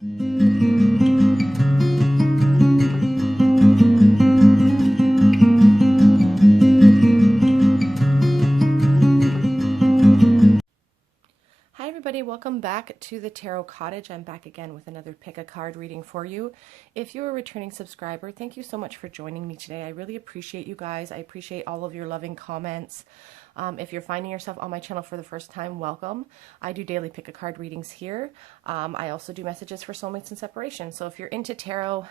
Hi everybody, welcome back to the Tarot Cottage. I'm back again with another pick a card reading for you. If you're a returning subscriber, thank you so much for joining me today. I really appreciate you guys. I appreciate all of your loving comments. If you're finding yourself on my channel for the first time, welcome. I do daily pick a card readings here. I also do messages for soulmates and separation. So if you're into tarot,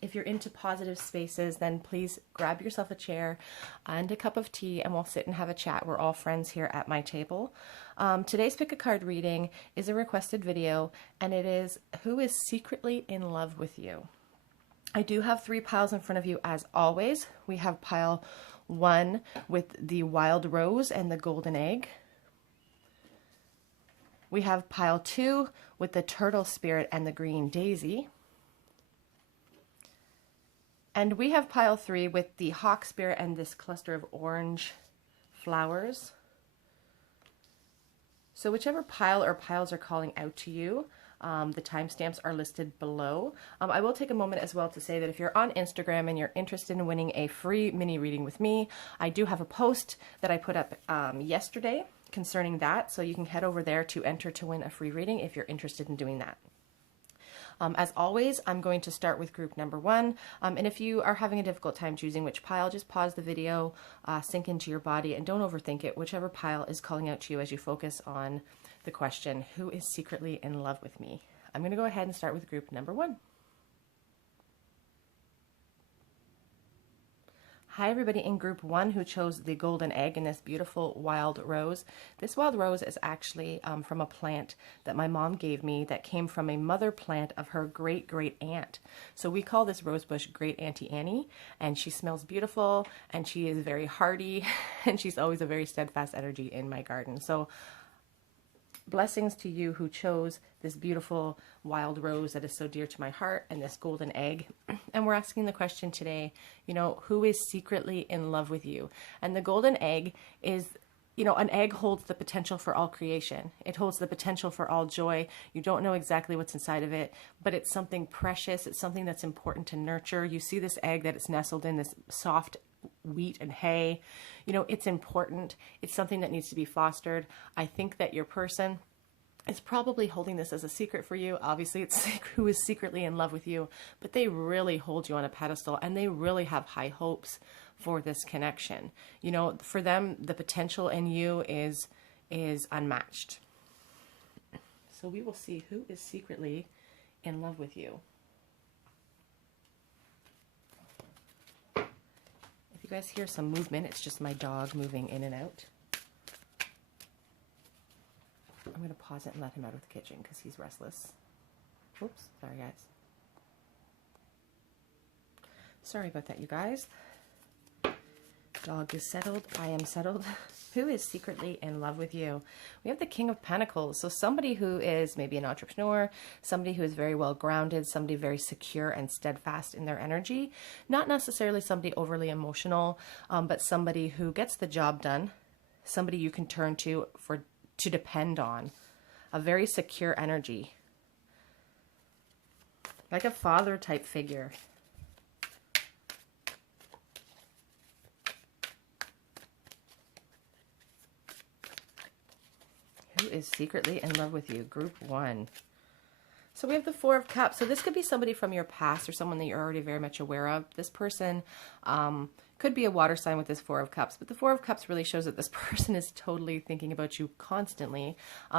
if you're into positive spaces, then please grab yourself a chair and a cup of tea and we'll sit and have a chat. We're all friends here at my table. Today's pick a card reading is a requested video, and it is who is secretly in love with you. I do have 3 piles in front of you as always. We have pile 1 with the wild rose and the golden egg. We have pile 2 with the turtle spirit and the green daisy. And we have pile 3 with the hawk spirit and this cluster of orange flowers. So whichever pile or piles are calling out to you, the timestamps are listed below. I will take a moment as well to say that if you're on Instagram and you're interested in winning a free mini reading with me, I do have a post that I put up yesterday concerning that. So you can head over there to enter to win a free reading if you're interested in doing that. As always, I'm going to start with group number 1. And if you are having a difficult time choosing which pile, just pause the video, sink into your body, and don't overthink it. Whichever pile is calling out to you as you focus on the question, who is secretly in love with me? I'm going to go ahead and start with group number 1. Hi everybody in group 1 who chose the golden egg and this beautiful wild rose. This wild rose is actually from a plant that my mom gave me that came from a mother plant of her great aunt. So we call this rose bush Great Auntie Annie, and she smells beautiful and she is very hardy and she's always a very steadfast energy in my garden. So blessings to you who chose this beautiful wild rose that is so dear to my heart and this golden egg. And we're asking the question today, you know, who is secretly in love with you? And the golden egg is, you know, an egg holds the potential for all creation. It holds the potential for all joy. You don't know exactly what's inside of it, but it's something precious. It's something that's important to nurture. You see this egg that it's nestled in, this soft wheat and hay. You know, it's important. It's something that needs to be fostered. I think that your person is probably holding this as a secret for you. Obviously, it's who is secretly in love with you, but they really hold you on a pedestal and they really have high hopes for this connection. You know, for them, the potential in you is unmatched. So we will see who is secretly in love with you. If you guys hear some movement, it's just my dog moving in and out. I'm going to pause it and let him out of the kitchen because he's restless. Oops, sorry guys. Sorry about that, you guys. Dog is settled. I am settled. Who is secretly in love with you? We have the King of Pentacles. So somebody who is maybe an entrepreneur, somebody who is very well grounded, somebody very secure and steadfast in their energy. Not necessarily somebody overly emotional, but somebody who gets the job done. Somebody you can turn to depend on. A very secure energy. Like a father type figure. Who is secretly in love with you? Group 1. So we have the Four of Cups. So this could be somebody from your past or someone that you're already very much aware of. This person could be a water sign with this Four of Cups, but the Four of Cups really shows that this person is totally thinking about you constantly,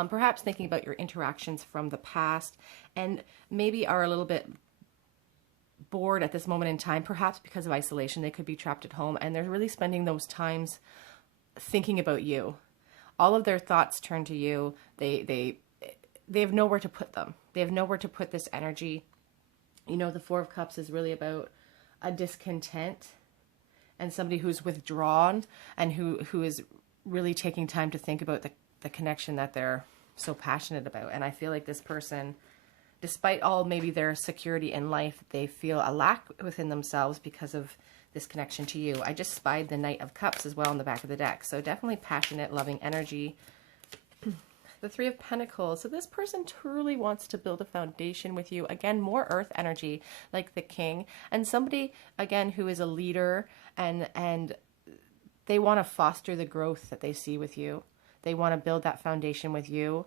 perhaps thinking about your interactions from the past, and maybe are a little bit bored at this moment in time, perhaps because of isolation. They could be trapped at home, and they're really spending those times thinking about you. All of their thoughts turn to you. They have nowhere to put them. They have nowhere to put this energy. You know, the Four of Cups is really about a discontent and somebody who's withdrawn and who is really taking time to think about the connection that they're so passionate about. And I feel like this person, despite all maybe their security in life, they feel a lack within themselves because of this connection to you. I just spied the Knight of Cups as well on the back of the deck. So definitely passionate, loving energy. The Three of Pentacles. So this person truly wants to build a foundation with you. Again, more earth energy, like the King. And somebody, again, who is a leader, and they want to foster the growth that they see with you. They want to build that foundation with you.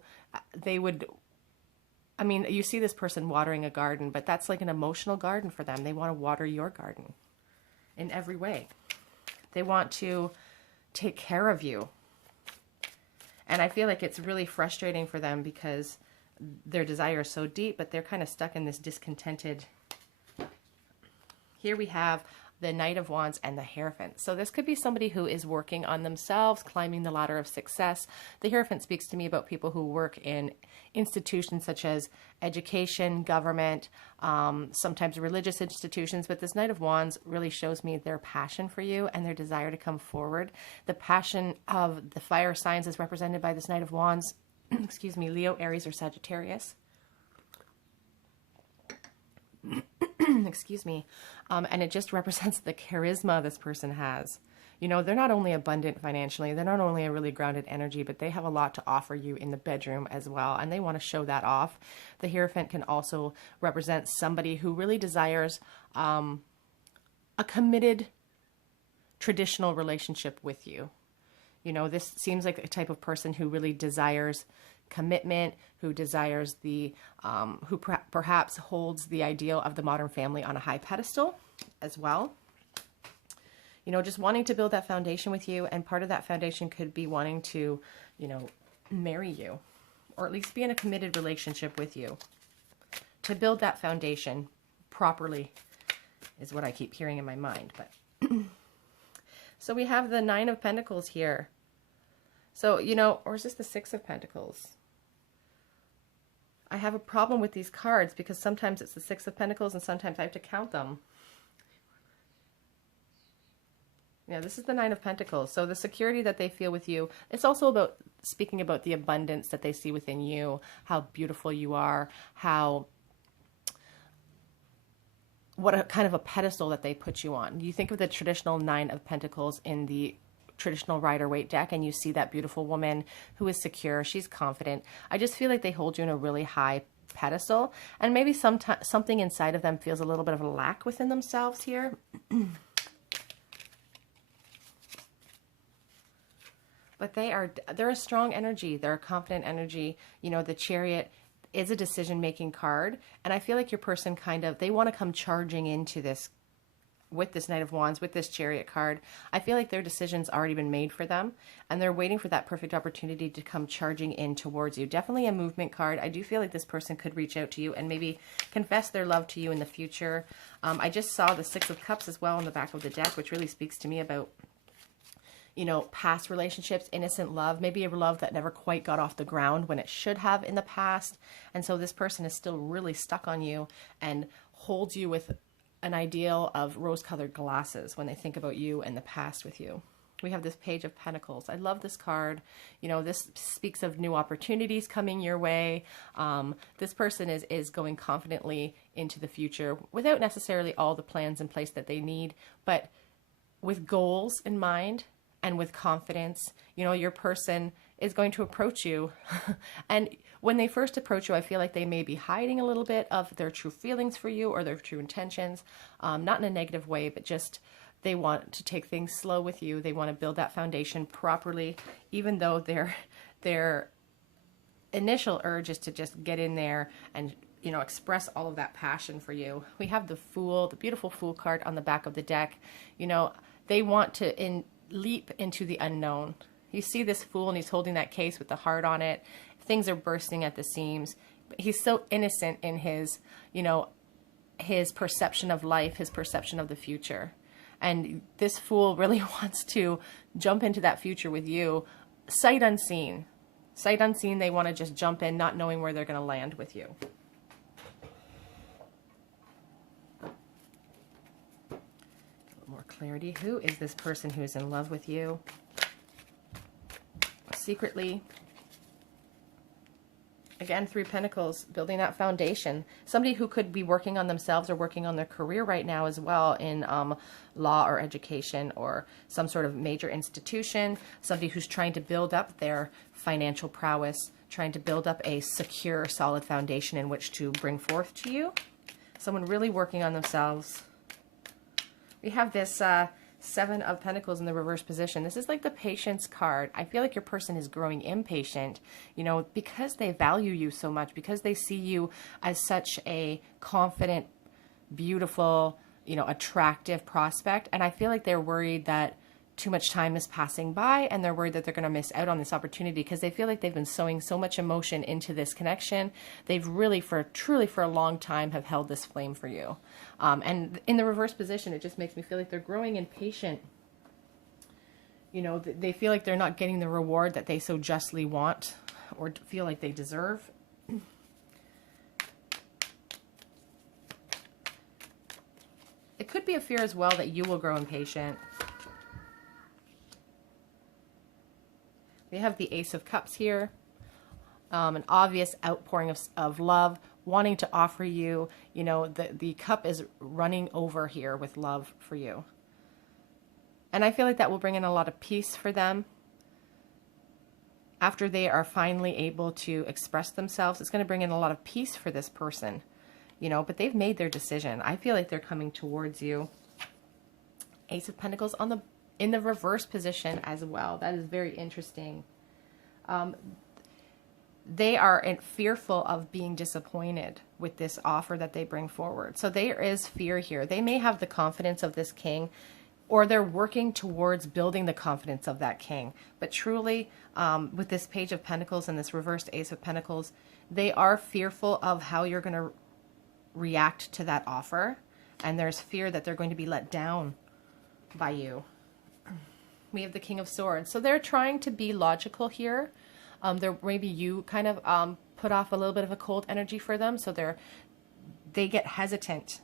They would, I mean, you see this person watering a garden, but that's like an emotional garden for them. They want to water your garden in every way. They want to take care of you. And I feel like it's really frustrating for them because their desire is so deep, but they're kind of stuck in this discontented. Here we have the Knight of Wands and the Hierophant. So this could be somebody who is working on themselves, climbing the ladder of success. The Hierophant speaks to me about people who work in institutions such as education, government, sometimes religious institutions. But this Knight of Wands really shows me their passion for you and their desire to come forward. The passion of the fire signs is represented by this Knight of Wands. Excuse me, Leo, Aries, or Sagittarius. Excuse me. And it just represents the charisma this person has. You know, they're not only abundant financially, they're not only a really grounded energy, but they have a lot to offer you in the bedroom as well. And they want to show that off. The Hierophant can also represent somebody who really desires a committed traditional relationship with you. You know, this seems like a type of person who really desires commitment, who desires the, who perhaps holds the ideal of the modern family on a high pedestal as well. You know, just wanting to build that foundation with you. And part of that foundation could be wanting to, you know, marry you, or at least be in a committed relationship with you. To build that foundation properly is what I keep hearing in my mind. But so we have the Nine of Pentacles here. So, you know, or is this the Six of Pentacles? I have a problem with these cards because sometimes it's the Six of Pentacles and sometimes I have to count them. Yeah, this is the Nine of Pentacles. So the security that they feel with you, it's also about speaking about the abundance that they see within you, how beautiful you are, what a kind of a pedestal that they put you on. You think of the traditional Nine of Pentacles in the traditional Rider-Waite deck, and you see that beautiful woman who is secure, she's confident. I just feel like they hold you in a really high pedestal, and maybe something inside of them feels a little bit of a lack within themselves here. But they're a strong energy, they're a confident energy. You know, the Chariot is a decision-making card, and I feel like your person they want to come charging into this with this Knight of Wands, with this Chariot card. I feel like their decision's already been made for them, and they're waiting for that perfect opportunity to come charging in towards you. Definitely a movement card. I do feel like this person could reach out to you and maybe confess their love to you in the future. I just saw the Six of Cups as well on the back of the deck, which really speaks to me about, you know, past relationships, innocent love, maybe a love that never quite got off the ground when it should have in the past. And so this person is still really stuck on you and holds you with an ideal of rose-colored glasses when they think about you and the past with you. We have this Page of Pentacles. I love this card. You know, this speaks of new opportunities coming your way. This person is going confidently into the future without necessarily all the plans in place that they need, but with goals in mind and with confidence. You know, your person is going to approach you. And when they first approach you, I feel like they may be hiding a little bit of their true feelings for you or their true intentions, not in a negative way, but just they want to take things slow with you. They want to build that foundation properly, even though their initial urge is to just get in there and, you know, express all of that passion for you. We have the Fool, the beautiful Fool card on the back of the deck. You know, they want to leap into the unknown. You see this Fool and he's holding that case with the heart on it. Things are bursting at the seams. He's so innocent in his, you know, his perception of life, his perception of the future. And this Fool really wants to jump into that future with you, sight unseen. Sight unseen, they want to just jump in, not knowing where they're going to land with you. A little more clarity. Who is this person who is in love with you? Secretly. Again, Three Pentacles, building that foundation. Somebody who could be working on themselves or working on their career right now as well in law or education or some sort of major institution. Somebody who's trying to build up their financial prowess, trying to build up a secure, solid foundation in which to bring forth to you. Someone really working on themselves. We have this Seven of Pentacles in the reverse position. This is like the patience card. I feel like your person is growing impatient, you know, because they value you so much, because they see you as such a confident, beautiful, you know, attractive prospect. And I feel like they're worried that too much time is passing by, and they're worried that they're going to miss out on this opportunity because they feel like they've been sowing so much emotion into this connection. They've really, truly for a long time, have held this flame for you. And in the reverse position, it just makes me feel like they're growing impatient. You know, they feel like they're not getting the reward that they so justly want or feel like they deserve. It could be a fear as well that you will grow impatient. We have the Ace of Cups here, an obvious outpouring of love, wanting to offer you, you know, the cup is running over here with love for you. And I feel like that will bring in a lot of peace for them. After they are finally able to express themselves, it's going to bring in a lot of peace for this person, you know, but they've made their decision. I feel like they're coming towards you. Ace of Pentacles in the reverse position as well. That is very interesting. They are fearful of being disappointed with this offer that they bring forward. So there is fear here. They may have the confidence of this king, or they're working towards building the confidence of that king. But truly, with this Page of Pentacles and this reversed Ace of Pentacles, they are fearful of how you're going to react to that offer. And there's fear that they're going to be let down by you. We have the King of Swords. So they're trying to be logical here. Maybe you kind of put off a little bit of a cold energy for them. So they get hesitant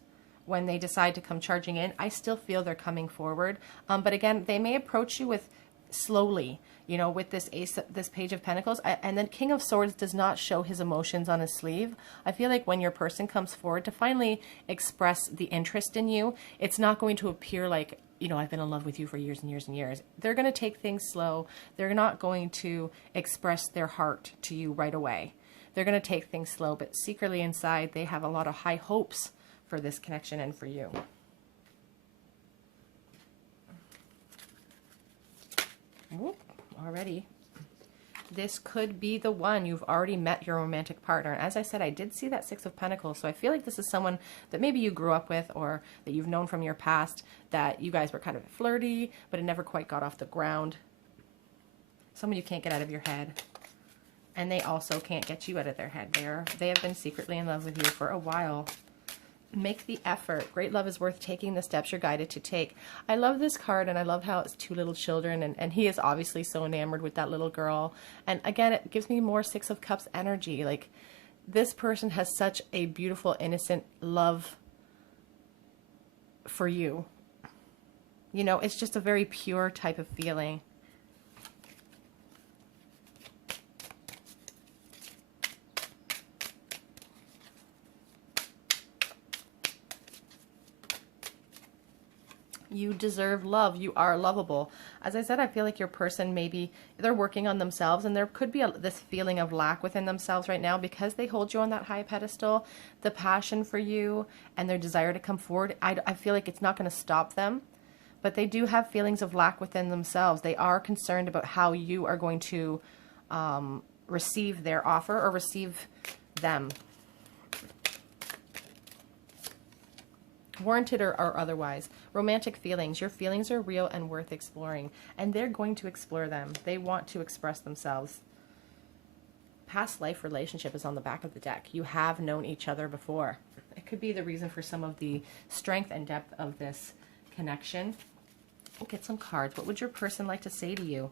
when they decide to come charging in. I still feel they're coming forward. But again, they may approach you with slowly, you know, with this Page of Pentacles. And then King of Swords does not show his emotions on his sleeve. I feel like when your person comes forward to finally express the interest in you, it's not going to appear like, you know, I've been in love with you for years and years and years. They're going to take things slow. They're not going to express their heart to you right away. They're going to take things slow, but secretly inside, they have a lot of high hopes for this connection and for you. Whoop, already. This could be the one. You've already met your romantic partner. As I said, I did see that Six of Pentacles. So I feel like this is someone that maybe you grew up with or that you've known from your past, that you guys were kind of flirty, but it never quite got off the ground. Someone you can't get out of your head. And they also can't get you out of their head. They have been secretly in love with you for a while. Make the effort. Great love is worth taking the steps you're guided to take. I love this card, and I love how it's two little children, and he is obviously so enamored with that little girl. And again, it gives me more Six of Cups energy. Like, this person has such a beautiful, innocent love for you. You know, it's just a very pure type of feeling. You deserve love. You are lovable. As I said, I feel like your person, maybe they're working on themselves, and there could be this feeling of lack within themselves right now because they hold you on that high pedestal. The passion for you and their desire to come forward, I feel like it's not going to stop them, but they do have feelings of lack within themselves. They are concerned about how you are going to receive their offer or receive them. Warranted or otherwise. Romantic feelings. Your feelings are real and worth exploring, and they're going to explore them. They want to express themselves. Past life relationship is on the back of the deck. You have known each other before. It could be the reason for some of the strength and depth of this connection. We'll get some cards. What would your person like to say to you?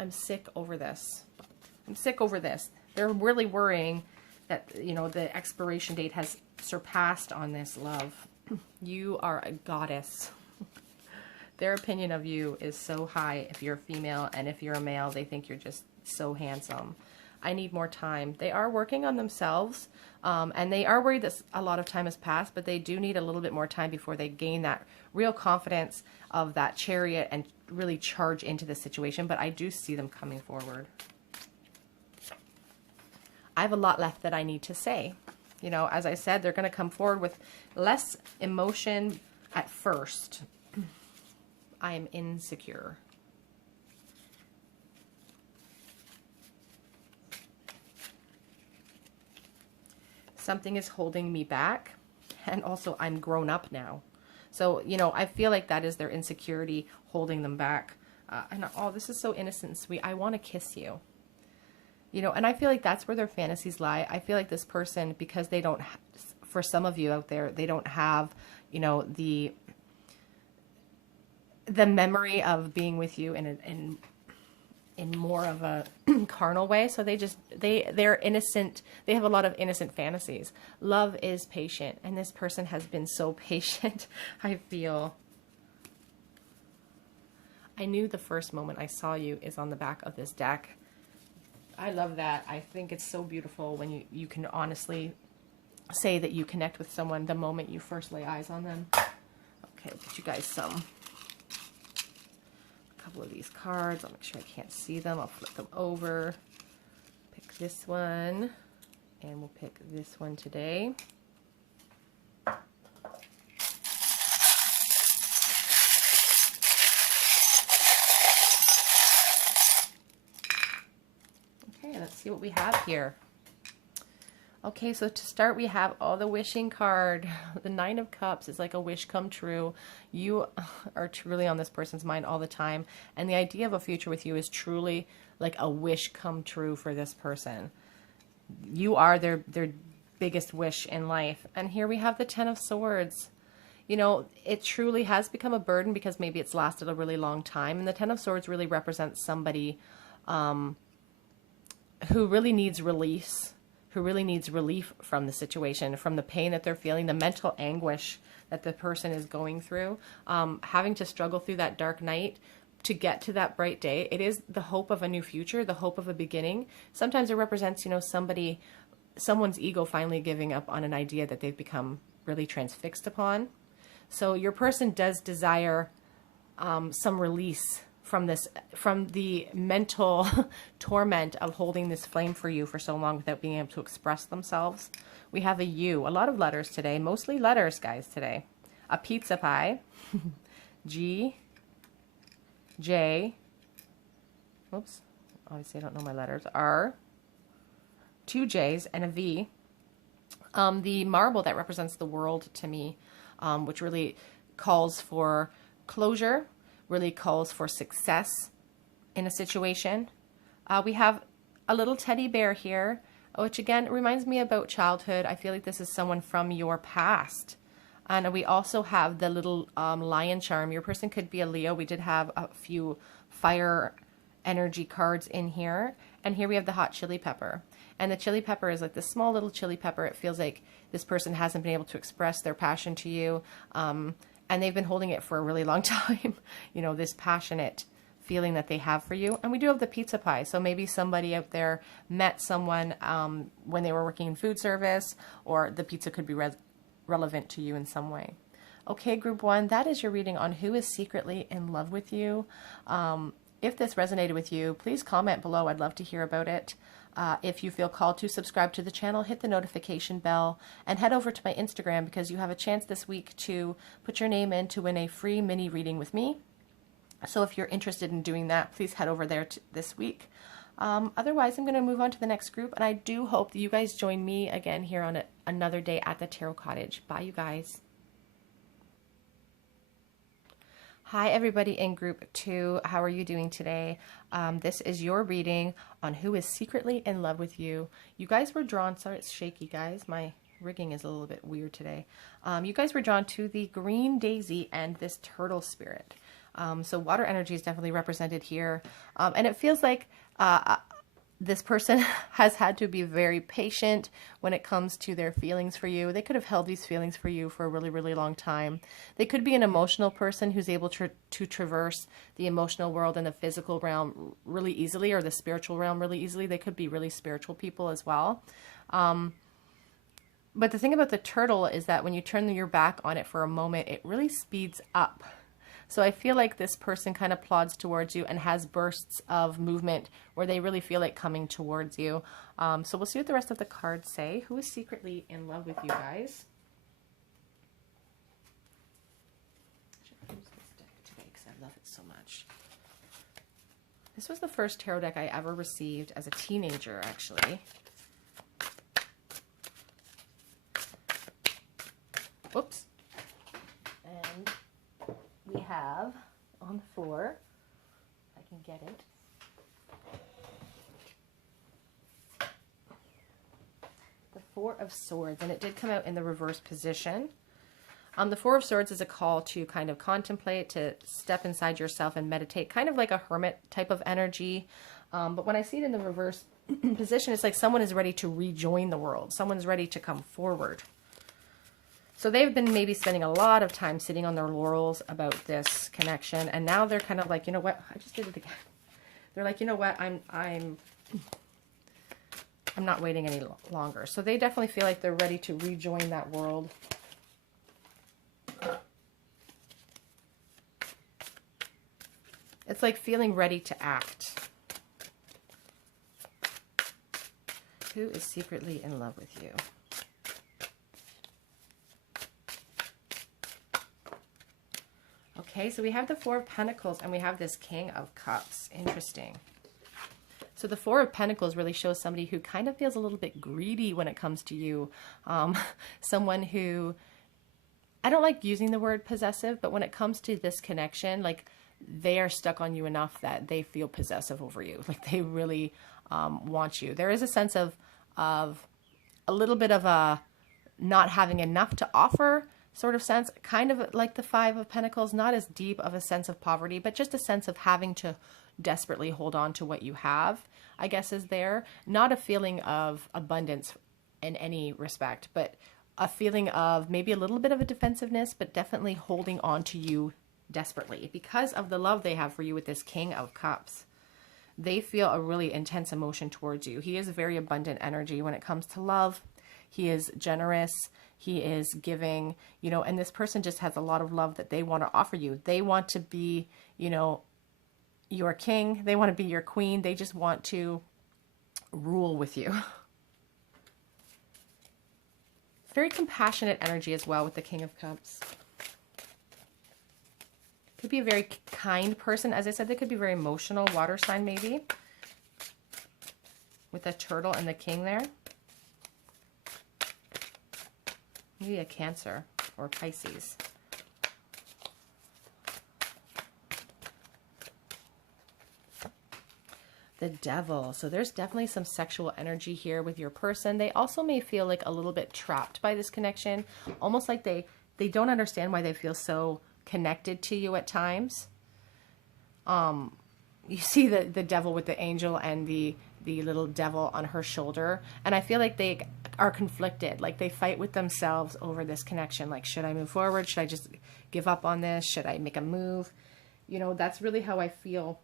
I'm sick over this. I'm sick over this. They're really worrying that, you know, the expiration date has surpassed on this love. You are a goddess. Their opinion of you is so high if you're a female, and if you're a male, they think you're just so handsome. I need more time. They are working on themselves, and they are worried that a lot of time has passed, but they do need a little bit more time before they gain that real confidence of that Chariot and really charge into the situation. But I do see them coming forward. I have a lot left that I need to say. You know, as I said, they're going to come forward with less emotion at first. I am insecure. Something is holding me back. And also, I'm grown up now. So, you know, I feel like that is their insecurity holding them back. And oh, this is so innocent and sweet. I want to kiss you. You know, and I feel like that's where their fantasies lie. I feel like this person, because they don't, for some of you out there, they don't have, you know, the memory of being with you in more of a carnal way. So they're innocent. They have a lot of innocent fantasies. Love is patient. And this person has been so patient. I feel. I knew the first moment I saw you is on the back of this deck. I love that. I think it's so beautiful when you can honestly say that you connect with someone the moment you first lay eyes on them. Okay, I'll get you guys a couple of these cards. I'll make sure I can't see them. I'll flip them over. Pick this one, and we'll pick this one today. Let's see what we have here. Okay, so to start, we have the wishing card. The Nine of Cups is like a wish come true. You are truly on this person's mind all the time. And the idea of a future with you is truly like a wish come true for this person. You are their biggest wish in life. And here we have the Ten of Swords. You know, it truly has become a burden because maybe it's lasted a really long time. And the Ten of Swords really represents somebody who really needs release, who really needs relief from the situation, from the pain that they're feeling, the mental anguish that the person is going through, having to struggle through that dark night to get to that bright day. It is the hope of a new future, the hope of a beginning. Sometimes it represents, you know, someone's ego finally giving up on an idea that they've become really transfixed upon. So your person does desire some release from the mental torment of holding this flame for you for so long without being able to express themselves. We have a U, a lot of letters today, mostly letters, guys, today. A pizza pie, G, J, whoops, obviously I don't know my letters, R, two J's, and a V. The marble that represents the world to me, which really calls for closure, really calls for success in a situation. We have a little teddy bear here, which again reminds me about childhood. I feel like this is someone from your past. And we also have the little lion charm. Your person could be a Leo. We did have a few fire energy cards in here. And here we have the hot chili pepper. And the chili pepper is like this small little chili pepper. It feels like this person hasn't been able to express their passion to you. And they've been holding it for a really long time, you know, this passionate feeling that they have for you. And we do have the pizza pie. So maybe somebody out there met someone when they were working in food service, or the pizza could be relevant to you in some way. Okay, group one, that is your reading on who is secretly in love with you. If this resonated with you, please comment below. I'd love to hear about it. If you feel called to subscribe to the channel, hit the notification bell and head over to my Instagram because you have a chance this week to put your name in to win a free mini reading with me. So if you're interested in doing that, please head over there this week. Otherwise, I'm going to move on to the next group, and I do hope that you guys join me again here on another day at the Tarot Cottage. Bye, you guys. Hi, everybody in group 2. How are you doing today? This is your reading on who is secretly in love with you. You guys were drawn, sorry it's shaky, guys. My rigging is a little bit weird today. You guys were drawn to the green daisy and this turtle spirit. So water energy is definitely represented here. And it feels like this person has had to be very patient when it comes to their feelings for you. They could have held these feelings for you for a really, really long time. They could be an emotional person who's able to traverse the emotional world and the physical realm really easily, or the spiritual realm really easily. They could be really spiritual people as well. But the thing about the turtle is that when you turn your back on it for a moment, it really speeds up. So I feel like this person kind of plods towards you and has bursts of movement where they really feel like coming towards you. So we'll see what the rest of the cards say. Who is secretly in love with you guys? I should use this deck today because I love it so much. This was the first tarot deck I ever received as a teenager, actually. Whoops. And we have on the floor, if I can get it, the Four of Swords, and it did come out in the reverse position. The Four of Swords is a call to kind of contemplate, to step inside yourself and meditate, kind of like a hermit type of energy. But when I see it in the reverse position, it's like someone is ready to rejoin the world. Someone's ready to come forward. So they've been maybe spending a lot of time sitting on their laurels about this connection, and now they're kind of like, you know what? I just did it again. They're like, you know what? I'm not waiting any longer. So they definitely feel like they're ready to rejoin that world. It's like feeling ready to act. Who is secretly in love with you? Okay, so we have the Four of Pentacles and we have this King of Cups. Interesting. So the Four of Pentacles really shows somebody who kind of feels a little bit greedy when it comes to you. Someone who, I don't like using the word possessive, but when it comes to this connection, like they are stuck on you enough that they feel possessive over you. Like they really want you. There is a sense of a little bit of a not having enough to offer sort of sense, kind of like the Five of Pentacles, not as deep of a sense of poverty, but just a sense of having to desperately hold on to what you have, I guess is there. Not a feeling of abundance in any respect, but a feeling of maybe a little bit of a defensiveness, but definitely holding on to you desperately because of the love they have for you with this King of Cups. They feel a really intense emotion towards you. He is very abundant energy when it comes to love. He is generous. He is giving, you know, and this person just has a lot of love that they want to offer you. They want to be, you know, your king. They want to be your queen. They just want to rule with you. Very compassionate energy as well with the King of Cups. Could be a very kind person. As I said, they could be very emotional. Water sign maybe. With the turtle and the king there. Maybe a Cancer or Pisces. The Devil. So there's definitely some sexual energy here with your person. They also may feel like a little bit trapped by this connection. Almost like they don't understand why they feel so connected to you at times. You see the devil with the angel and the little devil on her shoulder. And I feel like they are conflicted. Like they fight with themselves over this connection. Like, should I move forward? Should I just give up on this? Should I make a move? You know, that's really how I feel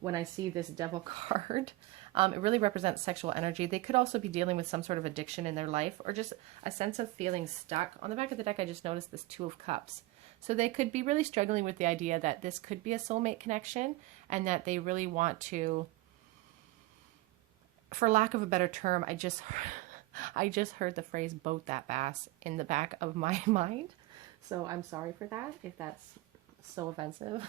when I see this devil card. It really represents sexual energy. They could also be dealing with some sort of addiction in their life or just a sense of feeling stuck. On the back of the deck, I just noticed this Two of Cups. So they could be really struggling with the idea that this could be a soulmate connection and that they really want to, for lack of a better term, I just heard the phrase boat that bass in the back of my mind. So I'm sorry for that if that's so offensive.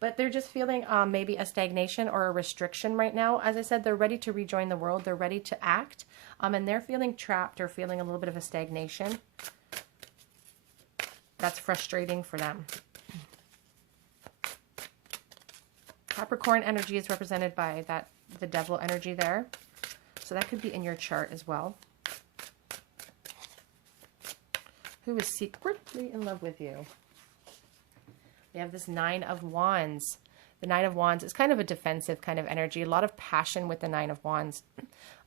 But they're just feeling maybe a stagnation or a restriction right now. As I said, they're ready to rejoin the world. They're ready to act. And they're feeling trapped or feeling a little bit of a stagnation. That's frustrating for them. Capricorn energy is represented by the devil energy there. So that could be in your chart as well. Who is secretly in love with you? We have this Nine of Wands. The Nine of Wands is kind of a defensive kind of energy. A lot of passion with the Nine of Wands.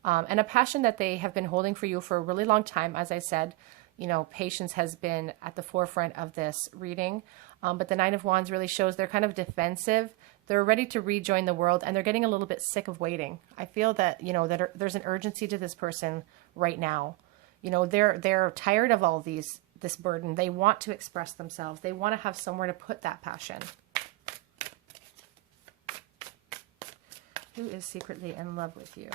And a passion that they have been holding for you for a really long time. As I said, you know, patience has been at the forefront of this reading. But the Nine of Wands really shows they're kind of defensive. They're ready to rejoin the world and they're getting a little bit sick of waiting. I feel that, you know, there's an urgency to this person right now. You know, they're tired of all these this burden. They want to express themselves. They want to have somewhere to put that passion. Who is secretly in love with you?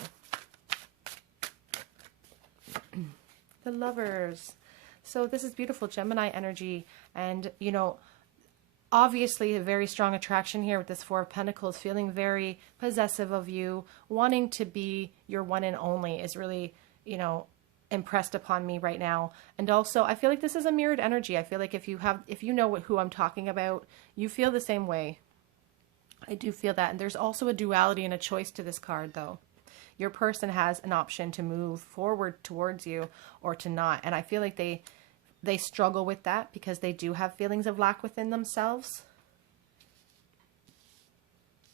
The Lovers. So this is beautiful Gemini energy. And, you know, obviously a very strong attraction here with this Four of Pentacles, feeling very possessive of you, wanting to be your one and only is really, you know, impressed upon me right now. And also I feel like this is a mirrored energy. I feel like if you know who I'm talking about, you feel the same way. I do feel that. And there's also a duality and a choice to this card though. Your person has an option to move forward towards you or to not. And I feel like they struggle with that because they do have feelings of lack within themselves.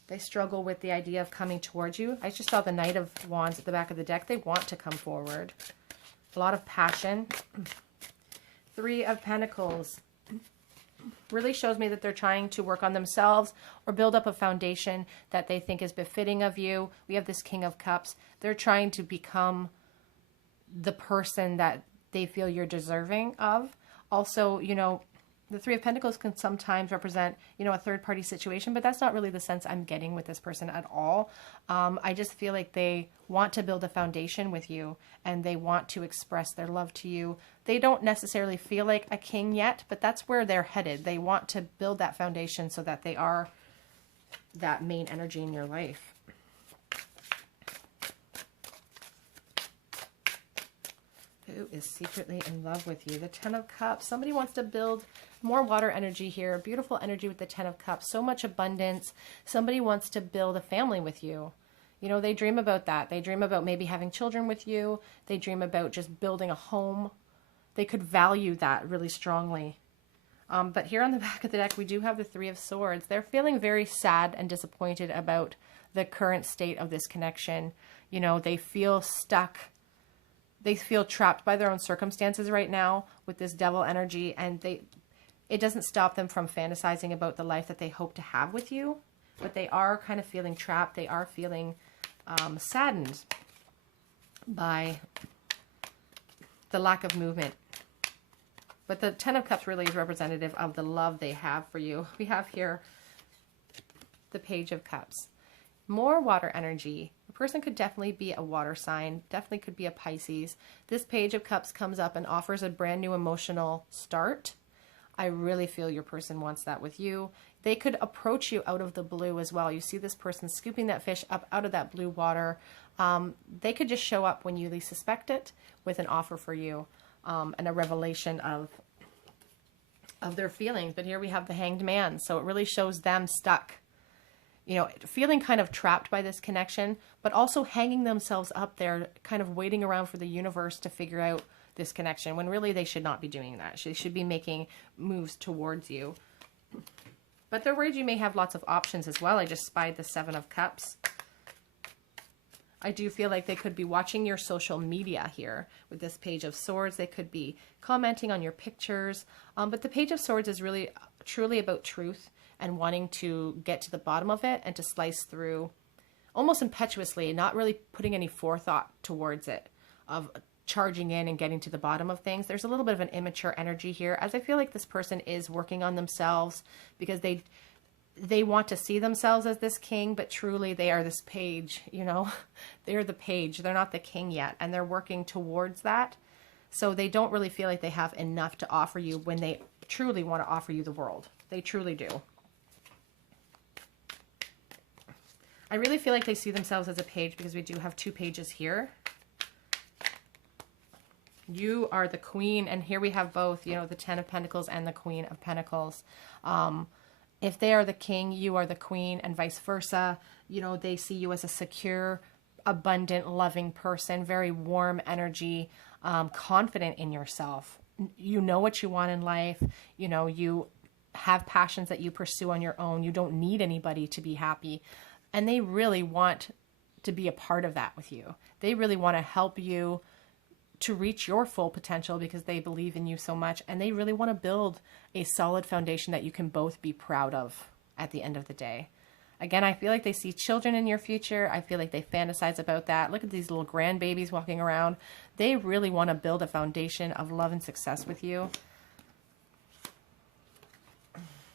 They struggle with the idea of coming towards you. I just saw the Knight of Wands at the back of the deck. They want to come forward. A lot of passion. Three of Pentacles. Really shows me that they're trying to work on themselves or build up a foundation that they think is befitting of you. We have this King of Cups. They're trying to become the person that they feel you're deserving of. Also, you know, the Three of Pentacles can sometimes represent, you know, a third-party situation, but that's not really the sense I'm getting with this person at all. I just feel like they want to build a foundation with you and they want to express their love to you. They don't necessarily feel like a king yet, but that's where they're headed. They want to build that foundation so that they are that main energy in your life. Who is secretly in love with you? The Ten of Cups. Somebody wants to build more water energy here. Beautiful energy with the Ten of Cups. So much abundance. Somebody wants to build a family with you. You know, they dream about that. They dream about maybe having children with you. They dream about just building a home. They could value that really strongly. But here on the back of the deck, we do have the Three of Swords. They're feeling very sad and disappointed about the current state of this connection. You know, they feel stuck. They feel trapped by their own circumstances right now with this Devil energy, and it doesn't stop them from fantasizing about the life that they hope to have with you, but they are kind of feeling trapped. They are feeling saddened by the lack of movement. But the Ten of Cups really is representative of the love they have for you. We have here the Page of Cups. More water energy. A person could definitely be a water sign, definitely could be a Pisces. This Page of Cups comes up and offers a brand new emotional start. I really feel your person wants that with you. They could approach you out of the blue as well. You see this person scooping that fish up out of that blue water. They could just show up when you least suspect it with an offer for you and a revelation of their feelings. But here we have the Hanged Man. So it really shows them stuck, you know, feeling kind of trapped by this connection, but also hanging themselves up there, kind of waiting around for the universe to figure out this connection, when really they should not be doing that. They should be making moves towards you. But they're worried you may have lots of options as well. I just spied the Seven of Cups. I do feel like they could be watching your social media here with this Page of Swords. They could be commenting on your pictures. But the Page of Swords is really truly about truth and wanting to get to the bottom of it and to slice through almost impetuously, not really putting any forethought towards it, of charging in and getting to the bottom of things. There's a little bit of an immature energy here, as I feel like this person is working on themselves because they want to see themselves as this king, but truly they are this page, you know. They're the page. They're not the king yet, and they're working towards that. So they don't really feel like they have enough to offer you when they truly want to offer you the world. They truly do. I really feel like they see themselves as a page because we do have two pages here. You are the Queen, and here we have both, you know, the Ten of Pentacles and the Queen of Pentacles. If they are the king, you are the queen, and vice versa. You know, they see you as a secure, abundant, loving person, very warm energy, confident in yourself. You know what you want in life. You know, you have passions that you pursue on your own. You don't need anybody to be happy. And they really want to be a part of that with you. They really want to help you to reach your full potential because they believe in you so much, and they really want to build a solid foundation that you can both be proud of at the end of the day. Again, I feel like they see children in your future. I feel like they fantasize about that. Look at these little grandbabies walking around. They really want to build a foundation of love and success with you.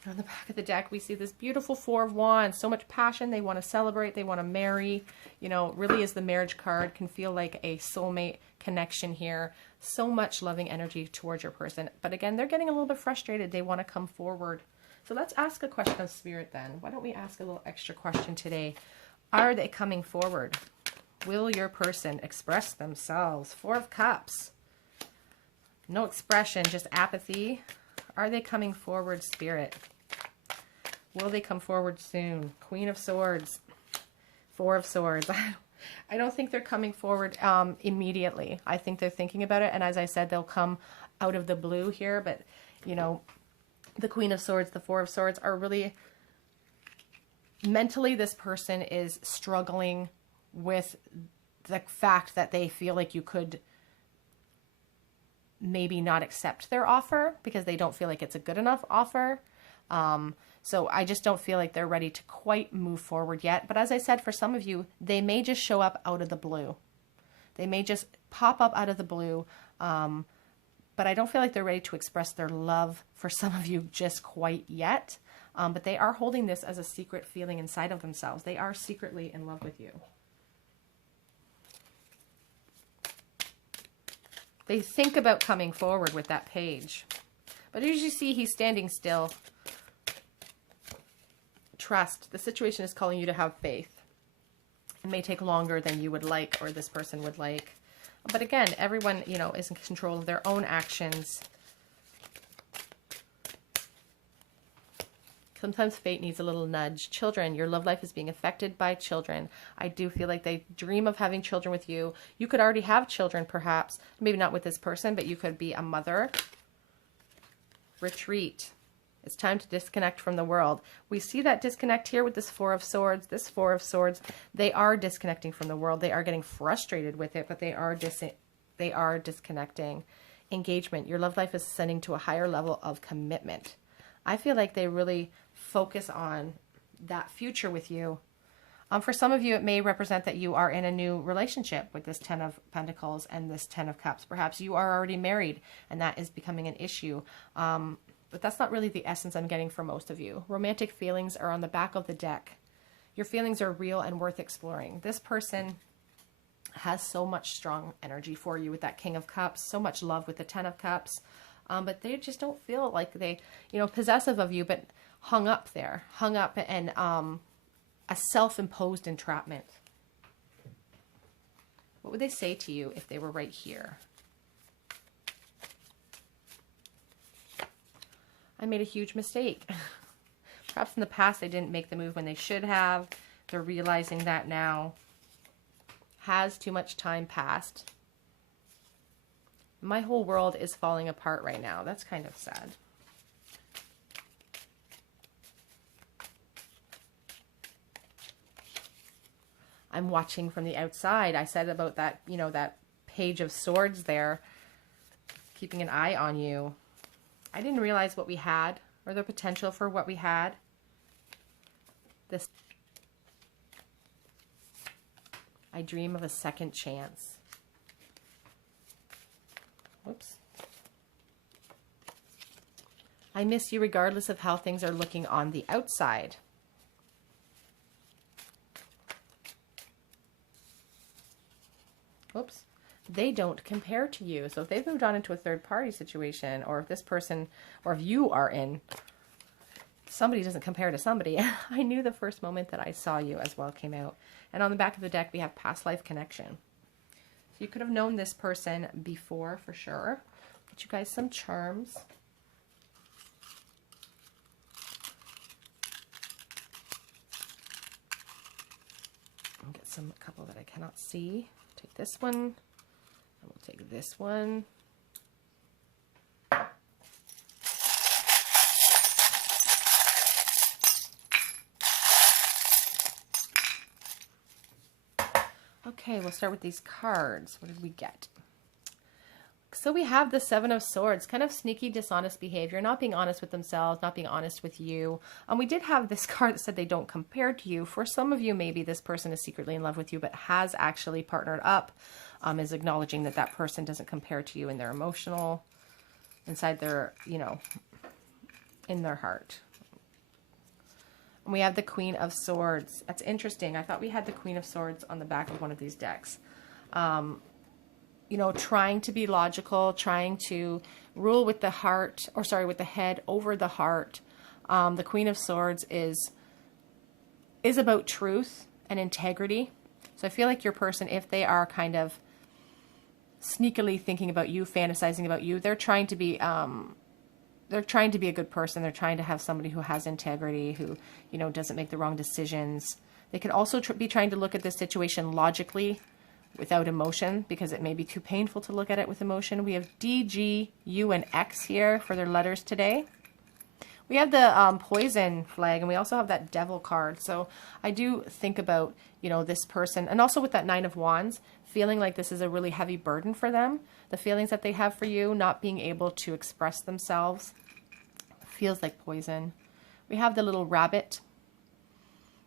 On the back of the deck, we see this beautiful Four of Wands. So much passion. They want to celebrate. They want to marry. You know, really is the marriage card. Can feel like a soulmate connection here. So much loving energy towards your person. But again, they're getting a little bit frustrated. They want to come forward. So let's ask a question of Spirit then. Why don't we ask a little extra question today? Are they coming forward? Will your person express themselves? Four of Cups. No expression, just apathy. Are they coming forward, Spirit? Will they come forward soon? Queen of Swords. Four of Swords. I don't think they're coming forward immediately. I think they're thinking about it. And as I said, they'll come out of the blue here. But, you know, the Queen of Swords, the Four of Swords are really... Mentally, this person is struggling with the fact that they feel like you could maybe not accept their offer because they don't feel like it's a good enough offer. So I just don't feel like they're ready to quite move forward yet. But as I said, for some of you, they may just show up out of the blue. They may just pop up out of the blue. But I don't feel like they're ready to express their love for some of you just quite yet. But they are holding this as a secret feeling inside of themselves. They are secretly in love with you. They think about coming forward with that page. But as you see, he's standing still. Trust. The situation is calling you to have faith. It may take longer than you would like or this person would like. But again, everyone, you know, is in control of their own actions. Sometimes fate needs a little nudge. Children, your love life is being affected by children. I do feel like they dream of having children with you. You could already have children, perhaps. Maybe not with this person, but you could be a mother. Retreat. It's time to disconnect from the world. We see that disconnect here with this Four of Swords. This Four of Swords, they are disconnecting from the world. They are getting frustrated with it, but they are disconnecting. Engagement. Your love life is ascending to a higher level of commitment. I feel like they really focus on that future with you. For some of you, it may represent that you are in a new relationship with this Ten of Pentacles and this Ten of Cups. Perhaps you are already married and that is becoming an issue. But that's not really the essence I'm getting for most of you. Romantic feelings are on the back of the deck. Your feelings are real and worth exploring. This person has so much strong energy for you with that King of Cups, so much love with the Ten of Cups. But they just don't feel like they, you know, possessive of you, but hung up and a self-imposed entrapment. What would they say to you if they were right here? I made a huge mistake. Perhaps in the past they didn't make the move when they should have. They're realizing that now. Has too much time passed? My whole world is falling apart right now. That's kind of sad. I'm watching from the outside. I said about that, you know, that Page of Swords there, keeping an eye on you. I didn't realize what we had or the potential for what we had. This. I dream of a second chance. Whoops. I miss you regardless of how things are looking on the outside. Whoops. They don't compare to you. So if they've moved on into a third party situation, or if this person, or if you are in, somebody doesn't compare to somebody. I knew the first moment that I saw you as well came out. And on the back of the deck, we have past life connection. So you could have known this person before for sure. Get you guys some charms. I'll get a couple that I cannot see. Take this one, and we'll take this one. Okay, we'll start with these cards. What did we get? So we have the Seven of Swords, kind of sneaky, dishonest behavior, not being honest with themselves, not being honest with you. We did have this card that said they don't compare to you. For some of you, maybe this person is secretly in love with you, but has actually partnered up, is acknowledging that that person doesn't compare to you in their emotional, inside their, you know, in their heart. We have the Queen of Swords. That's interesting. I thought we had the Queen of Swords on the back of one of these decks. You know, trying to be logical, trying to rule with the heart, or sorry, with the head over the heart. The Queen of Swords is about truth and integrity. So I feel like your person, if they are kind of sneakily thinking about you, fantasizing about you, they're trying to be a good person. They're trying to have somebody who has integrity, who, you know, doesn't make the wrong decisions. They could also be trying to look at this situation logically without emotion, because it may be too painful to look at it with emotion. We have D, G, U, and X here for their letters today. We have the poison flag, and we also have that devil card. So I do think about, you know, this person, and also with that Nine of Wands, feeling like this is a really heavy burden for them. The feelings that they have for you, not being able to express themselves, feels like poison. We have the little rabbit.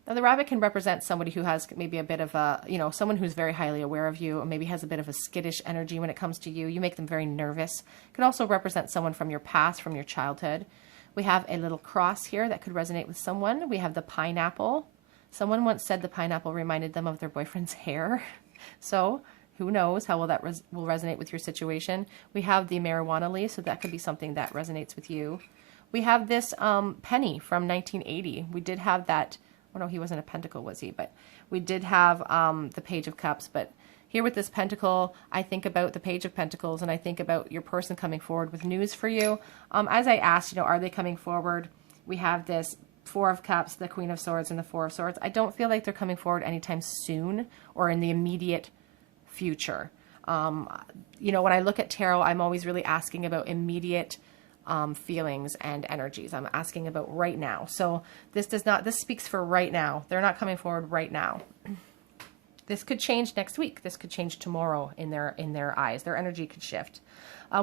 Now, the rabbit can represent somebody who has maybe a bit of a, you know, someone who's very highly aware of you, or maybe has a bit of a skittish energy when it comes to you. You make them very nervous. It can also represent someone from your past, from your childhood. We have a little cross here that could resonate with someone. We have the pineapple. Someone once said the pineapple reminded them of their boyfriend's hair. So who knows how well that will resonate with your situation. We have the marijuana leaf, so that could be something that resonates with you. We have this penny from 1980. We did have that. Oh no, he wasn't a pentacle, was he? But we did have the Page of Cups. But here with this pentacle, I think about the Page of Pentacles, and I think about your person coming forward with news for you. As I asked, you know, are they coming forward? We have this Four of Cups, the Queen of Swords, and the Four of Swords. I don't feel like they're coming forward anytime soon or in the immediate future. You know, when I look at tarot, I'm always really asking about immediate feelings and energies. I'm asking about right now. So this speaks for right now. They're not coming forward right now. This could change next week. This could change tomorrow in their eyes. Their energy could shift.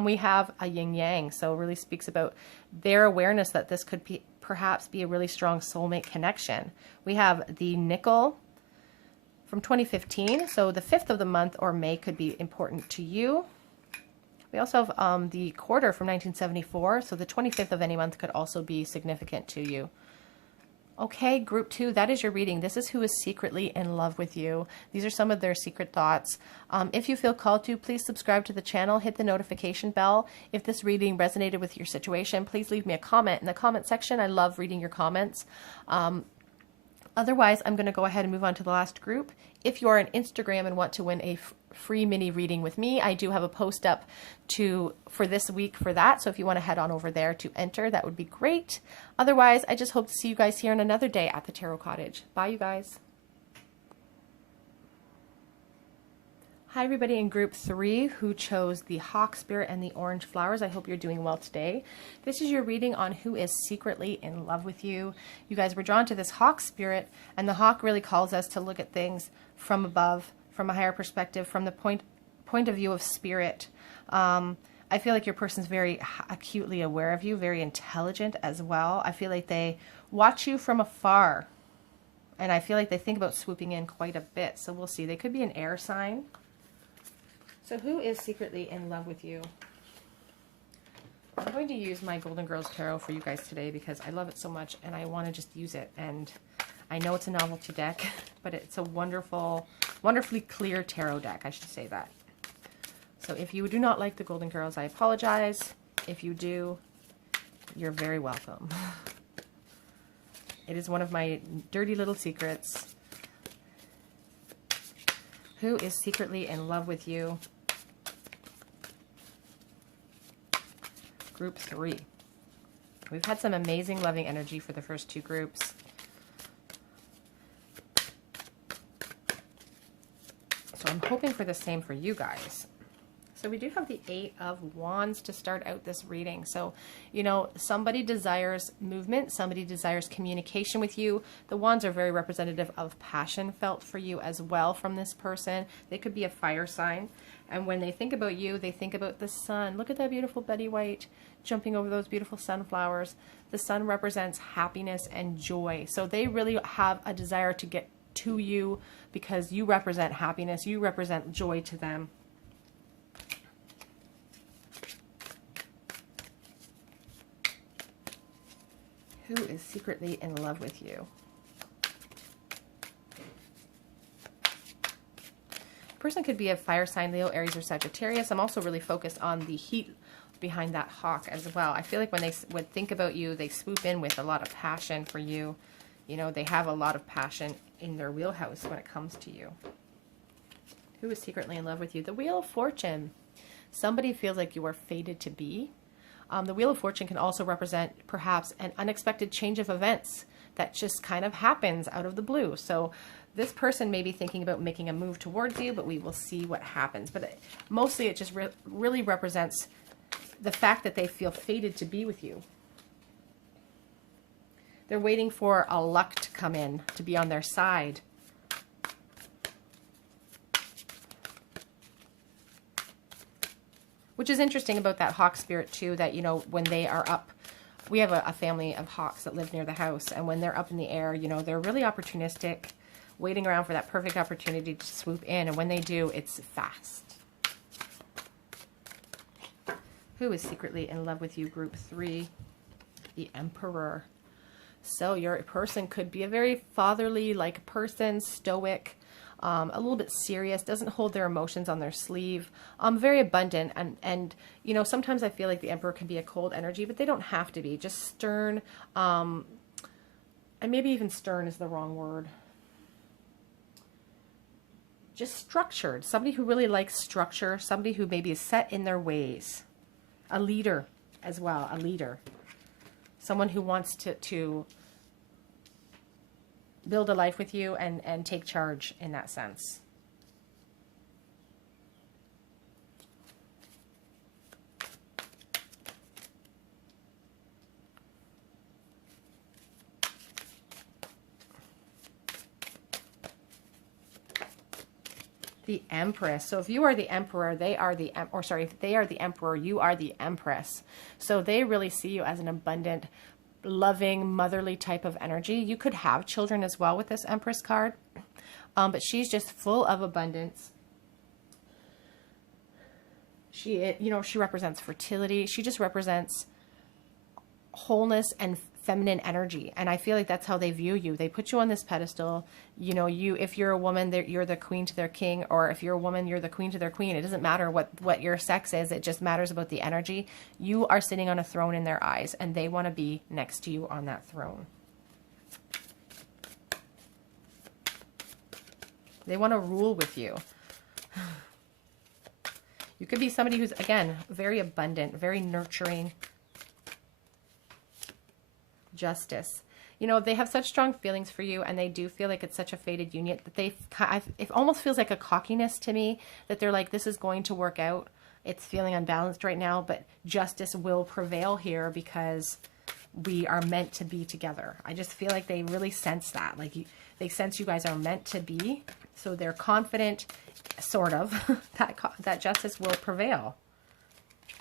We have a yin yang, so it really speaks about their awareness that this could perhaps be a really strong soulmate connection. We have the nickel from 2015, so the 5th of the month or May could be important to you. We also have the quarter from 1974, so the 25th of any month could also be significant to you. Okay, group 2, that is your reading. This is who is secretly in love with you. These are some of their secret thoughts. If you feel called to, please subscribe to the channel, hit the notification bell. If this reading resonated with your situation, please leave me a comment in the comment section. I love reading your comments. Otherwise, I'm going to go ahead and move on to the last group. If you are on Instagram and want to win a free mini reading with me, I do have a post up for this week for that. So if you want to head on over there to enter, that would be great. Otherwise, I just hope to see you guys here on another day at the Tarot Cottage. Bye, you guys. Hi, everybody in group 3 who chose the Hawk Spirit and the Orange Flowers. I hope you're doing well today. This is your reading on who is secretly in love with you. You guys were drawn to this Hawk Spirit, and the hawk really calls us to look at things from above, from a higher perspective, from the point of view of spirit. I feel like your person's very acutely aware of you, very intelligent as well. I feel like they watch you from afar, and I feel like they think about swooping in quite a bit. So we'll see. They could be an air sign. So who is secretly in love with you? I'm going to use my Golden Girls Tarot for you guys today because I love it so much and I want to just use it. And I know it's a novelty deck, but it's a wonderfully clear tarot deck. I should say that. So if you do not like the Golden Girls, I apologize. If you do, you're very welcome. It is one of my dirty little secrets. Who is secretly in love with you? Group 3. We've had some amazing loving energy for the first 2 groups. So I'm hoping for the same for you guys. So we do have the 8 of Wands to start out this reading. So, you know, somebody desires movement. Somebody desires communication with you. The Wands are very representative of passion felt for you as well from this person. They could be a fire sign. And when they think about you, they think about the sun. Look at that beautiful Betty White jumping over those beautiful sunflowers. The sun represents happiness and joy. So they really have a desire to get to you because you represent happiness. You represent joy to them. Who is secretly in love with you? Person could be a fire sign, Leo, Aries, or Sagittarius. I'm also really focused on the heat behind that hawk as well. I feel like when they would think about you, they swoop in with a lot of passion for you. You know, they have a lot of passion in their wheelhouse when it comes to you. Who is secretly in love with you? The Wheel of Fortune. Somebody feels like you are fated to be. The Wheel of Fortune can also represent perhaps an unexpected change of events that just kind of happens out of the blue. So this person may be thinking about making a move towards you, but we will see what happens. But mostly it just really represents the fact that they feel fated to be with you. They're waiting for a luck to come in, to be on their side. Which is interesting about that hawk spirit too, that, you know, when they are up, we have a family of hawks that live near the house, and when they're up in the air, you know, they're really opportunistic, waiting around for that perfect opportunity to swoop in, and when they do, it's fast. Who is secretly in love with you, group 3? The Emperor. So your person could be a very fatherly like person, stoic, a little bit serious, doesn't hold their emotions on their sleeve, very abundant, and you know, sometimes I feel like the Emperor can be a cold energy, but they don't have to be. Just stern, and maybe even stern is the wrong word. Just structured. Somebody who really likes structure, somebody who maybe is set in their ways. A leader as well, a leader. Someone who wants to build a life with you and take charge in that sense. The Empress. So if you are the Emperor, they are the, or sorry, if they are the Emperor, you are the Empress. So they really see you as an abundant, loving, motherly type of energy. You could have children as well with this Empress card, but she's just full of abundance. She, you know, she represents fertility. She just represents wholeness and feminine energy, and I feel like that's how they view you. They put you on this pedestal. You know, you, if you're a woman, you're the queen to their king, or if you're a woman, you're the queen to their queen. It doesn't matter what your sex is. It just matters about the energy. You are sitting on a throne in their eyes, and they want to be next to you on that throne. They want to rule with you. You could be somebody who's, again, very abundant, very nurturing. Justice. You know, they have such strong feelings for you, and they do feel like it's such a fated union that it almost feels like a cockiness to me, that they're like, this is going to work out. It's feeling unbalanced right now, but justice will prevail here because we are meant to be together. I just feel like they really sense that. Like, they sense you guys are meant to be, so they're confident, sort of, that justice will prevail.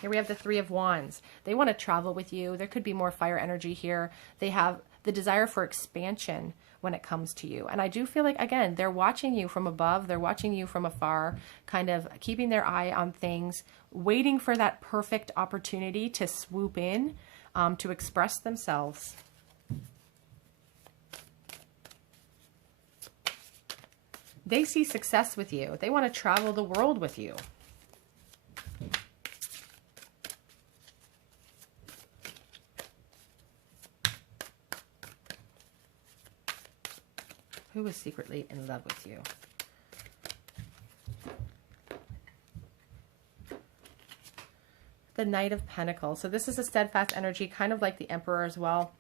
Here we have the Three of Wands. They want to travel with you. There could be more fire energy here. They have the desire for expansion when it comes to you. And I do feel like, again, they're watching you from above. They're watching you from afar, kind of keeping their eye on things, waiting for that perfect opportunity to swoop in, to express themselves. They see success with you. They want to travel the world with you. Who is secretly in love with you? The Knight of Pentacles. So this is a steadfast energy, kind of like the Emperor as well.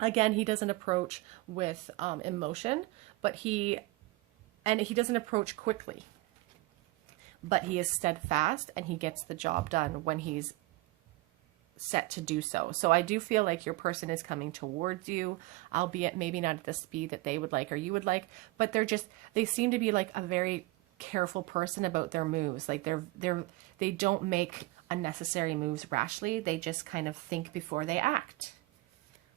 Again, he doesn't approach with emotion, but he doesn't approach quickly. But he is steadfast, and he gets the job done when he's set to do so. So I do feel like your person is coming towards you, albeit maybe not at the speed that they would like or you would like, but they seem to be like a very careful person about their moves. Like they don't make unnecessary moves rashly. They just kind of think before they act,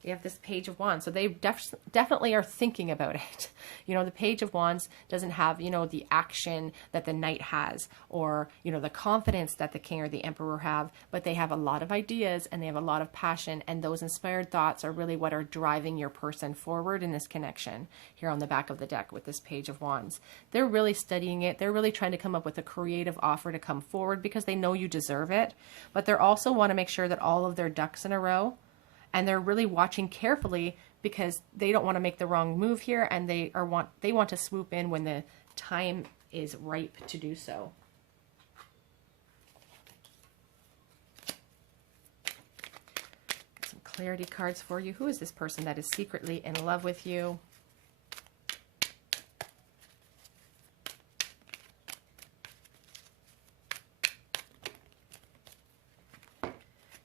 We have this Page of Wands. So they definitely are thinking about it. You know, the Page of Wands doesn't have, you know, the action that the Knight has, or, you know, the confidence that the King or the Emperor have, but they have a lot of ideas and they have a lot of passion, and those inspired thoughts are really what are driving your person forward in this connection here on the back of the deck with this Page of Wands. They're really studying it. They're really trying to come up with a creative offer to come forward because they know you deserve it, but they also want to make sure that all of their ducks in a row. And they're really watching carefully because they don't want to make the wrong move here, and they want to swoop in when the time is ripe to do so. Some clarity cards for you. Who is this person that is secretly in love with you?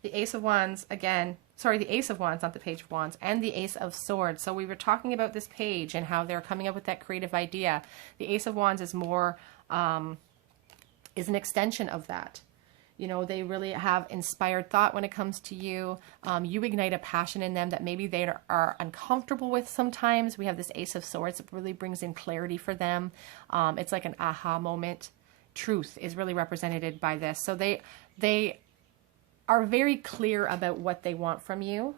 The Ace of Wands again. Sorry, the Ace of Wands, not the Page of Wands, and the Ace of Swords. So we were talking about this page and how they're coming up with that creative idea. The Ace of Wands is more, is an extension of that. You know, they really have inspired thought when it comes to you. You ignite a passion in them that maybe they are uncomfortable with sometimes. We have this Ace of Swords that really brings in clarity for them. It's like an aha moment. Truth is really represented by this. So they are very clear about what they want from you,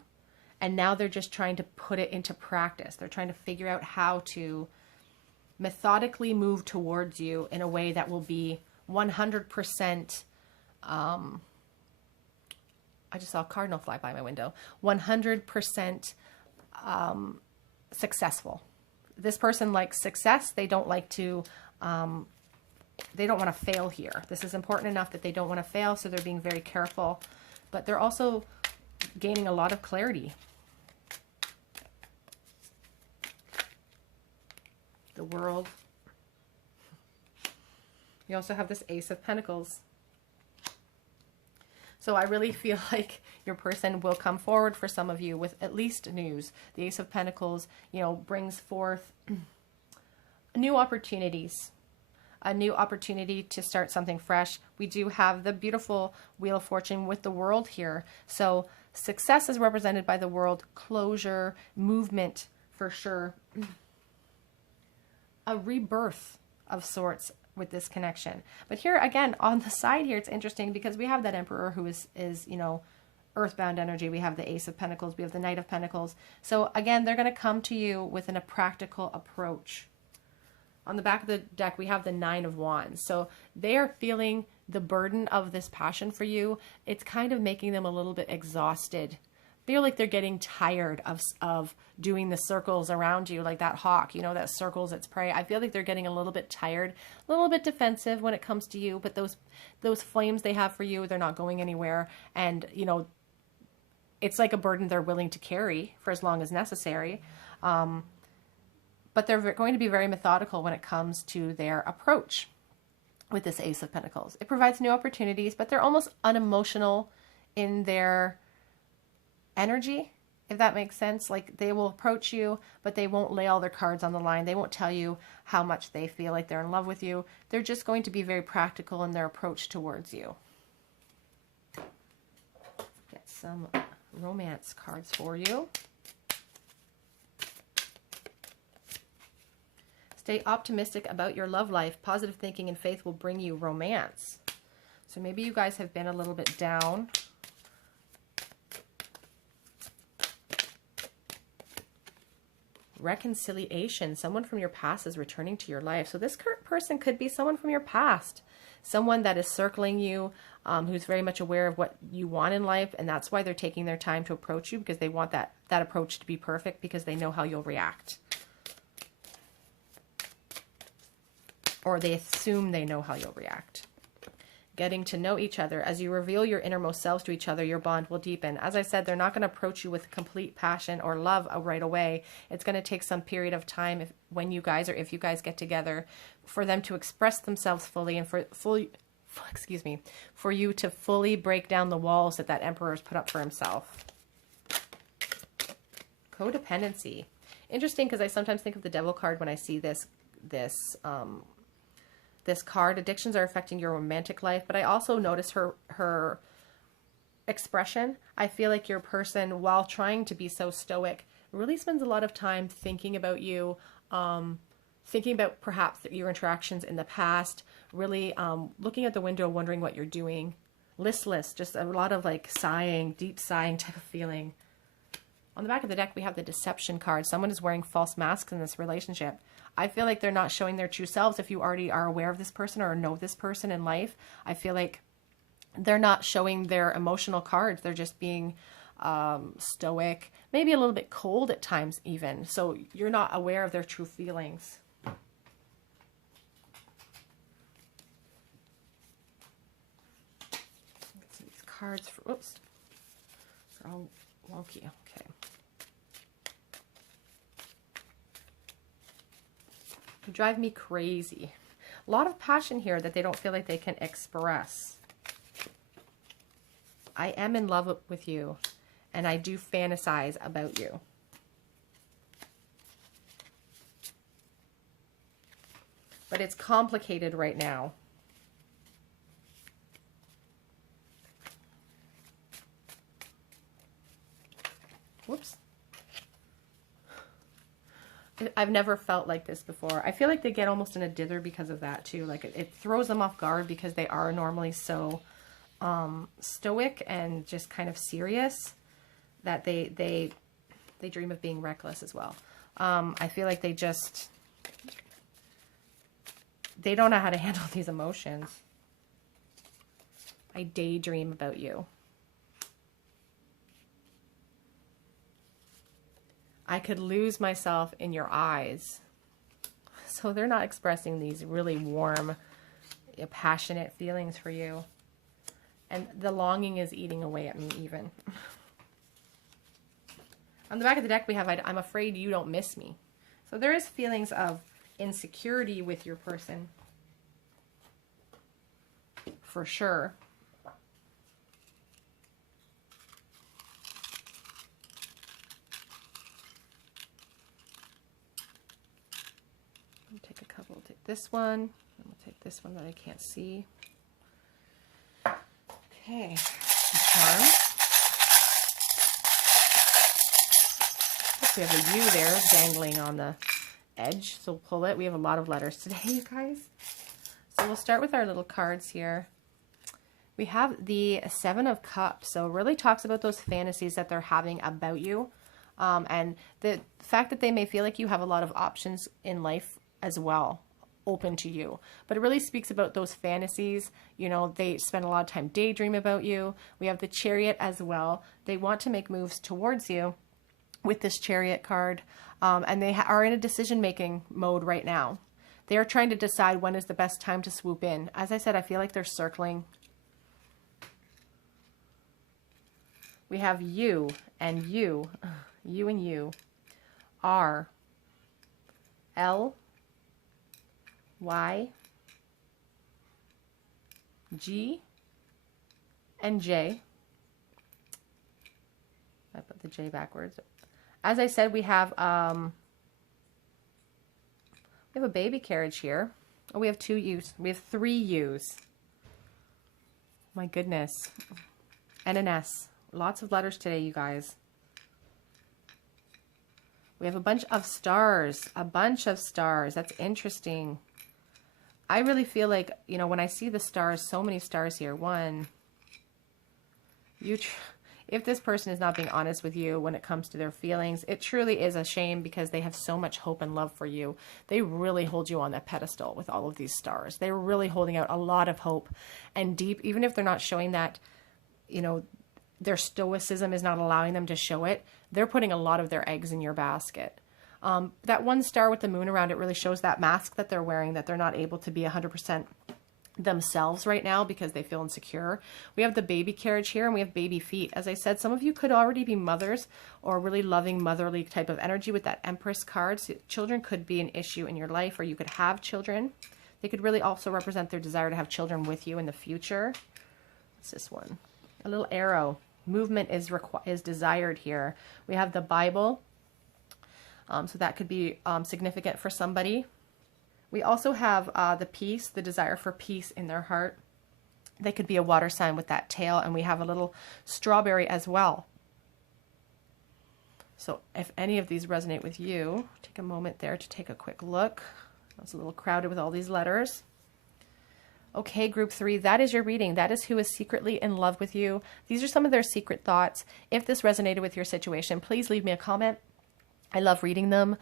and now they're just trying to put it into practice. They're trying to figure out how to methodically move towards you in a way that will be 100%, I just saw a cardinal fly by my window, 100% successful. This person likes success. They don't like to, they don't want to fail here. This is important enough that they don't want to fail, so they're being very careful. But they're also gaining a lot of clarity. The World. You also have this Ace of Pentacles. So I really feel like your person will come forward for some of you with at least news. The Ace of Pentacles, you know, brings forth new opportunities. A new opportunity to start something fresh. We do have the beautiful Wheel of Fortune with the World here. So success is represented by the World, closure, movement for sure. A rebirth of sorts with this connection. But here again, on the side here, it's interesting because we have that Emperor who is you know, earthbound energy. We have the Ace of Pentacles. We have the Knight of Pentacles. So again, they're going to come to you with a practical approach. On the back of the deck, we have the Nine of Wands. So they are feeling the burden of this passion for you. It's kind of making them a little bit exhausted. Feel like they're getting tired of doing the circles around you, like that hawk, you know, that circles its prey. I feel like they're getting a little bit tired, a little bit defensive when it comes to you, but those flames they have for you, they're not going anywhere. And, you know, it's like a burden they're willing to carry for as long as necessary. But they're going to be very methodical when it comes to their approach with this Ace of Pentacles. It provides new opportunities, but they're almost unemotional in their energy, if that makes sense. Like, they will approach you, but they won't lay all their cards on the line. They won't tell you how much they feel like they're in love with you. They're just going to be very practical in their approach towards you. Get some romance cards for you. Stay optimistic about your love life. Positive thinking and faith will bring you romance. So maybe you guys have been a little bit down. Reconciliation. Someone from your past is returning to your life. So this current person could be someone from your past. Someone that is circling you, who's very much aware of what you want in life. And that's why they're taking their time to approach you, because they want that approach to be perfect, because they know how you'll react. Or they assume they know how you'll react. Getting to know each other. As you reveal your innermost selves to each other, your bond will deepen. As I said, they're not going to approach you with complete passion or love right away. It's going to take some period of time if you guys get together, for them to express themselves fully, and for you to fully break down the walls that Emperor's put up for himself. Codependency. Interesting, because I sometimes think of the Devil card when I see this card. Addictions are affecting your romantic life, but I also notice her expression, I feel like your person, while trying to be so stoic, really spends a lot of time thinking about you, thinking about perhaps your interactions in the past, really looking at the window, wondering what you're doing, listless, just a lot of like sighing, deep sighing type of feeling. On the back of the deck, we have the deception card. Someone is wearing false masks in this relationship. I feel like they're not showing their true selves. If you already are aware of this person or know this person in life, I feel like they're not showing their emotional cards. They're just being stoic, maybe a little bit cold at times even. So you're not aware of their true feelings. Let's see these cards. Oops. They're all wonky. Okay. You drive me crazy. A lot of passion here that they don't feel like they can express. I am in love with you, and I do fantasize about you. But it's complicated right now. Whoops. I've never felt like this before. I feel like they get almost in a dither because of that too. Like it throws them off guard because they are normally so stoic and just kind of serious that they dream of being reckless as well. I feel like they don't know how to handle these emotions. I daydream about you. I could lose myself in your eyes. So they're not expressing these really warm, passionate feelings for you. And the longing is eating away at me even. On the back of the deck, we have, I'm afraid you don't miss me. So there is feelings of insecurity with your person. For sure. Take a couple. We'll take this one. And we'll take this one that I can't see. Okay. Charm. We have a U there dangling on the edge. So we'll pull it. We have a lot of letters today, you guys. So we'll start with our little cards here. We have the Seven of Cups. So it really talks about those fantasies that they're having about you. And the fact that they may feel like you have a lot of options in life as well, open to you. But it really speaks about those fantasies. You know, they spend a lot of time daydreaming about you. We have the Chariot as well. They want to make moves towards you with this Chariot card. And they are in a decision-making mode right now. They are trying to decide when is the best time to swoop in. As I said, I feel like they're circling. We have you and you. You and you. R. L. Y, G, and J. I put the J backwards. As I said, we have a baby carriage here. Oh, we have two U's. We have three U's. My goodness. And an S. Lots of letters today, you guys. We have a bunch of stars. A bunch of stars. That's interesting. I really feel like, you know, when I see the stars, so many stars here. One, if this person is not being honest with you when it comes to their feelings, it truly is a shame because they have so much hope and love for you. They really hold you on that pedestal with all of these stars. They're really holding out a lot of hope and deep, even if they're not showing that, you know, their stoicism is not allowing them to show it. They're putting a lot of their eggs in your basket. That one star with the moon around it really shows that mask that they're wearing, that they're not able to be 100% themselves right now because they feel insecure. We have the baby carriage here and we have baby feet. As I said, some of you could already be mothers or really loving motherly type of energy with that Empress card. So children could be an issue in your life, or you could have children. They could really also represent their desire to have children with you in the future. What's this one? A little arrow. Movement is desired here. We have the Bible. So that could be significant for somebody. We also have the peace, the desire for peace in their heart. They could be a water sign with that tail, and we have a little strawberry as well. So if any of these resonate with you, take a moment there to take a quick look. It's a little crowded with all these letters. Okay, group 3, that is your reading. That is who is secretly in love with you. These are some of their secret thoughts. If this resonated with your situation, please leave me a comment. I love reading them.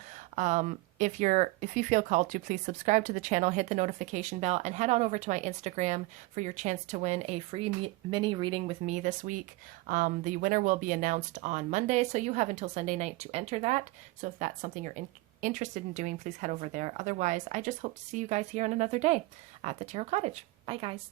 If you feel called to, please subscribe to the channel, hit the notification bell, and head on over to my Instagram for your chance to win a free mini reading with me this week. The winner will be announced on Monday, so you have until Sunday night to enter that. So if that's something you're interested in doing, please head over there. Otherwise, I just hope to see you guys here on another day at the Tarot Cottage. Bye, guys.